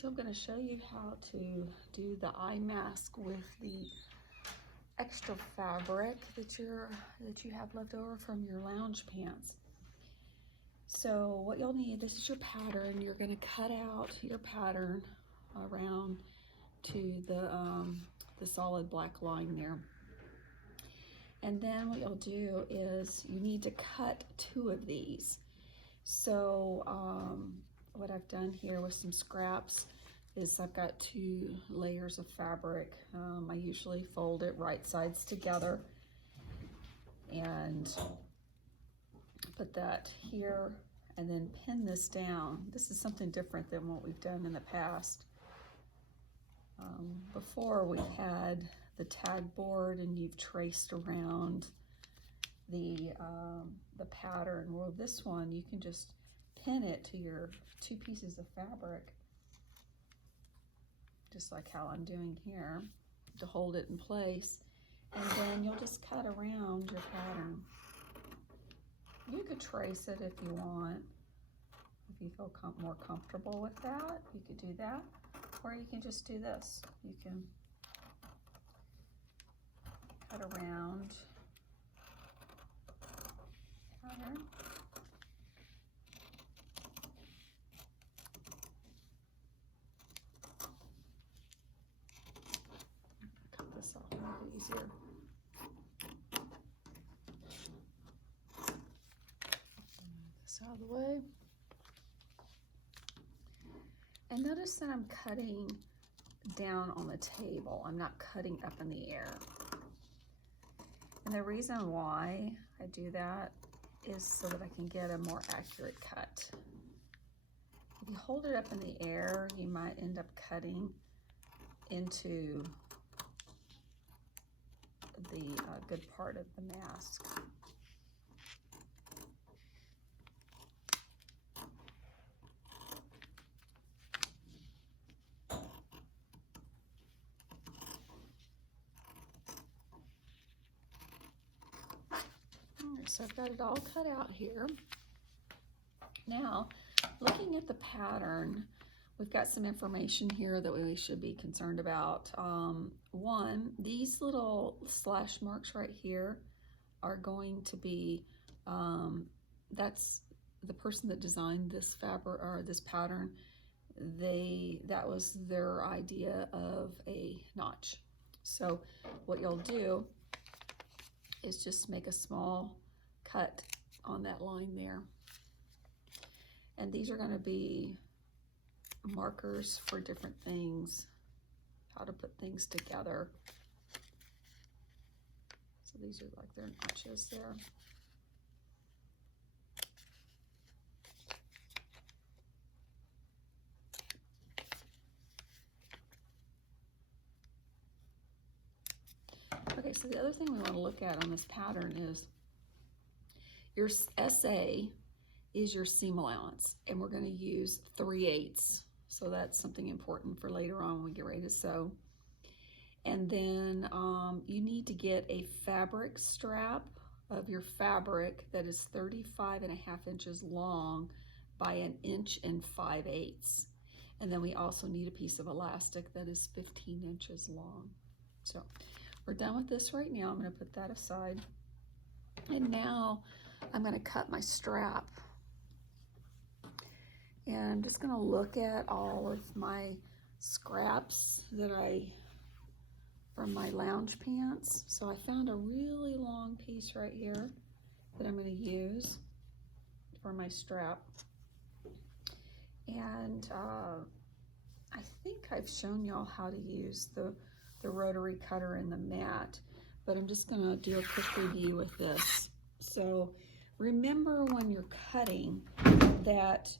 So I'm going to show you how to do the eye mask with the extra fabric that you have left over from your lounge pants. So what you'll need, this is your pattern. You're going to cut out your pattern around to the solid black line there. And then what you'll do is you need to cut 2 of these. So what I've done here with some scraps is I've got 2 layers of fabric. I usually fold it right sides together and put that here and then pin this down. This is something different than what we've done in the past. Before we had the tag board and you've traced around the pattern. Well, this one you can just pin it to your 2 pieces of fabric, just like how I'm doing here, to hold it in place, and then you'll just cut around your pattern. You could trace it if you want. If you feel more comfortable with that, you could do that, or you can just do this. You can cut around pattern. Cut this off and make it easier. This out of the way. And notice that I'm cutting down on the table. I'm not cutting up in the air. And the reason why I do that is so that I can get a more accurate cut. If you hold it up in the air, you might end up cutting into the good part of the mask. So I've got it all cut out here. Now, looking at the pattern, we've got some information here that we should be concerned about. One, these little slash marks right here are going to be, that's the person that designed this fabric or this pattern. That was their idea of a notch. So what you'll do is just make a small cut on that line there. And these are going to be markers for different things, how to put things together. So these are like their notches there. Okay, so the other thing we want to look at on this pattern is your SA is your seam allowance, and we're going to use 3/8. So that's something important for later on when we get ready to sew. And then you need to get a fabric strap of your fabric that is 35.5 inches long by 1 5/8 inches. And then we also need a piece of elastic that is 15 inches long. So we're done with this right now. I'm going to put that aside. And now I'm going to cut my strap. And I'm just going to look at all of my scraps that from my lounge pants. So I found a really long piece right here that I'm going to use for my strap. And I think I've shown y'all how to use the rotary cutter and the mat, but I'm just going to do a quick review with this. So remember when you're cutting that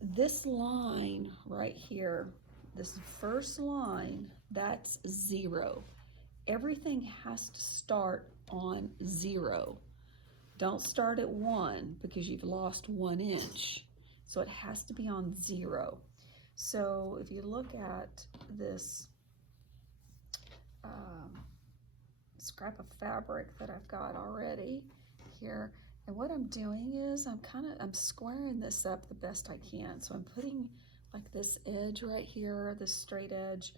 this line right here, this first line, that's 0. Everything has to start on 0. Don't start at 1 because you've lost 1 inch. So it has to be on 0. So if you look at this scrap of fabric that I've got already here, and what I'm doing is I'm squaring this up the best I can. So I'm putting like this edge right here, this straight edge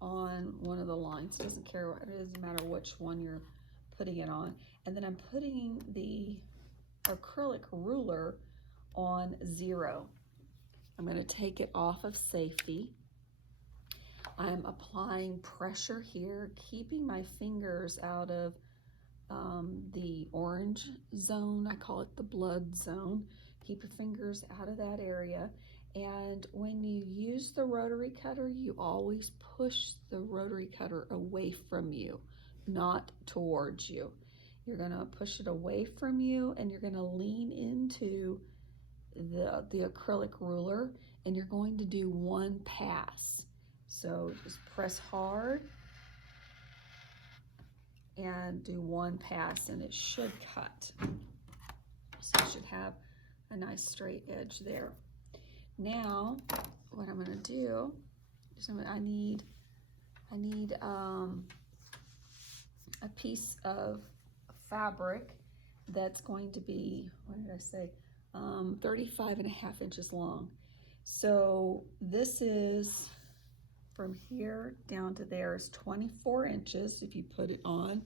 on one of the lines. Doesn't care what it doesn't matter which one you're putting it on. And then I'm putting the acrylic ruler on 0. I'm going to take it off of safety. I'm applying pressure here, keeping my fingers out of the orange zone. I call it the blood zone. Keep your fingers out of that area. And when you use the rotary cutter, you always push the rotary cutter away from you, not towards you. You're going to push it away from you, and you're going to lean into the acrylic ruler, and you're going to do one pass. So just press hard and do one pass, and it should cut. So you should have a nice straight edge there. Now, what I'm going to do is I need a piece of fabric that's going to be, what did I say, 35.5 inches long. So this is, from here down to there is 24 inches if you put it on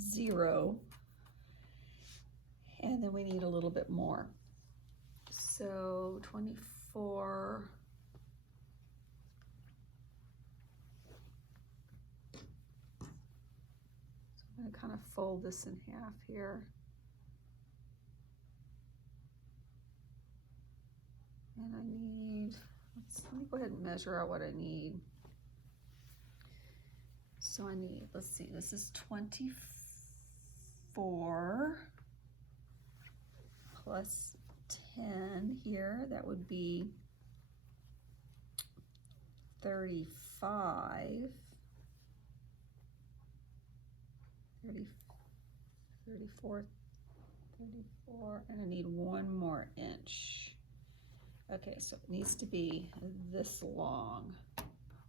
0. And then we need a little bit more. So 24. So I'm going to kind of fold this in half here. And I need, let me go ahead and measure out what I need. So I need, let's see, this is 24 plus 10 here. That would be 35, 34, and I need 1 more inch. Okay, so it needs to be this long.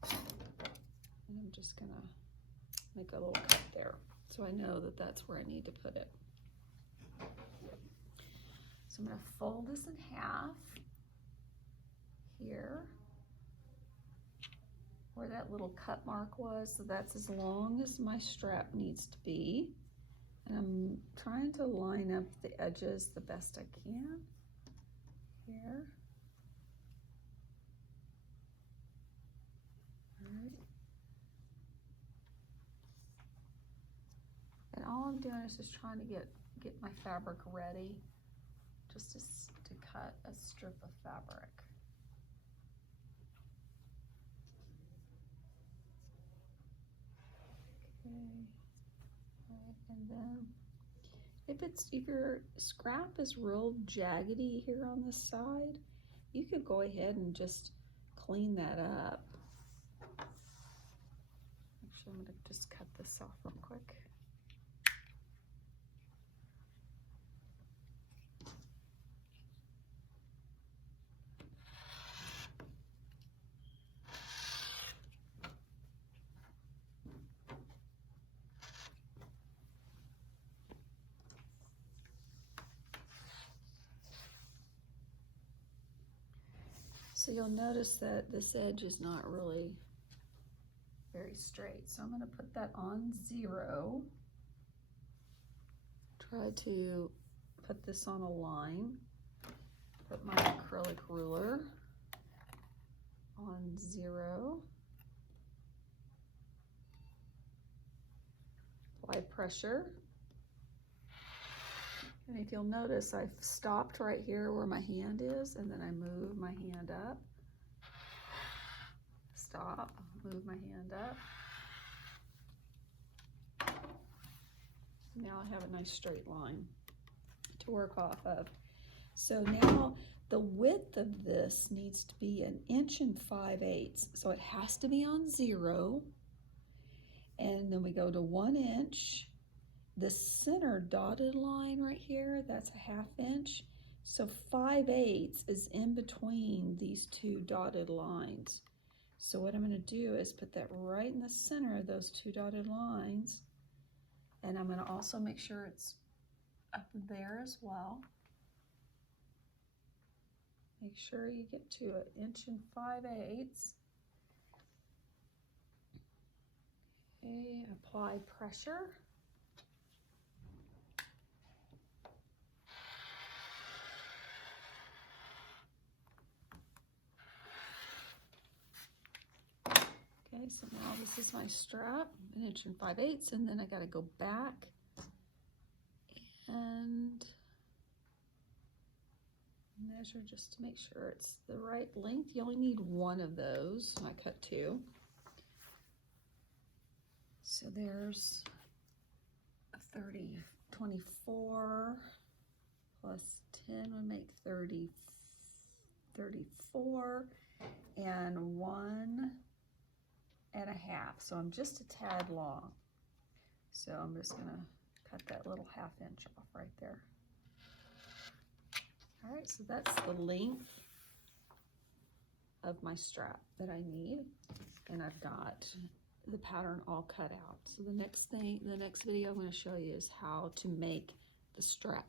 And I'm just gonna make a little cut there so I know that that's where I need to put it. So I'm gonna fold this in half here where that little cut mark was. So that's as long as my strap needs to be. And I'm trying to line up the edges the best I can here. And all I'm doing is just trying to get my fabric ready, just to cut a strip of fabric. Okay, right, and then if your scrap is real jaggedy here on this side, you could go ahead and just clean that up. Actually, I'm gonna just cut this off real quick. So you'll notice that this edge is not really very straight. So I'm going to put that on 0. Try to put this on a line. Put my acrylic ruler on 0. Apply pressure. And if you'll notice, I've stopped right here where my hand is, and then I move my hand up. Stop, move my hand up. Now I have a nice straight line to work off of. So now the width of this needs to be 1 5/8 inches. So it has to be on 0. And then we go to 1 inch. The center dotted line right here, that's a 1/2 inch. So 5/8 is in between these two dotted lines. So what I'm going to do is put that right in the center of those two dotted lines. And I'm going to also make sure it's up there as well. Make sure you get to 1 5/8. Okay, apply pressure. Okay, so now this is my strap, 1 5/8, and then I got to go back and measure just to make sure it's the right length. You only need one of those. I cut 2. So there's a 24 plus 10 would make 34 and 1 1/2. So I'm just a tad long. So I'm just gonna cut that little 1/2 inch off right there. All right, so that's the length of my strap that I need, and I've got the pattern all cut out. So the next video I'm going to show you is how to make the strap.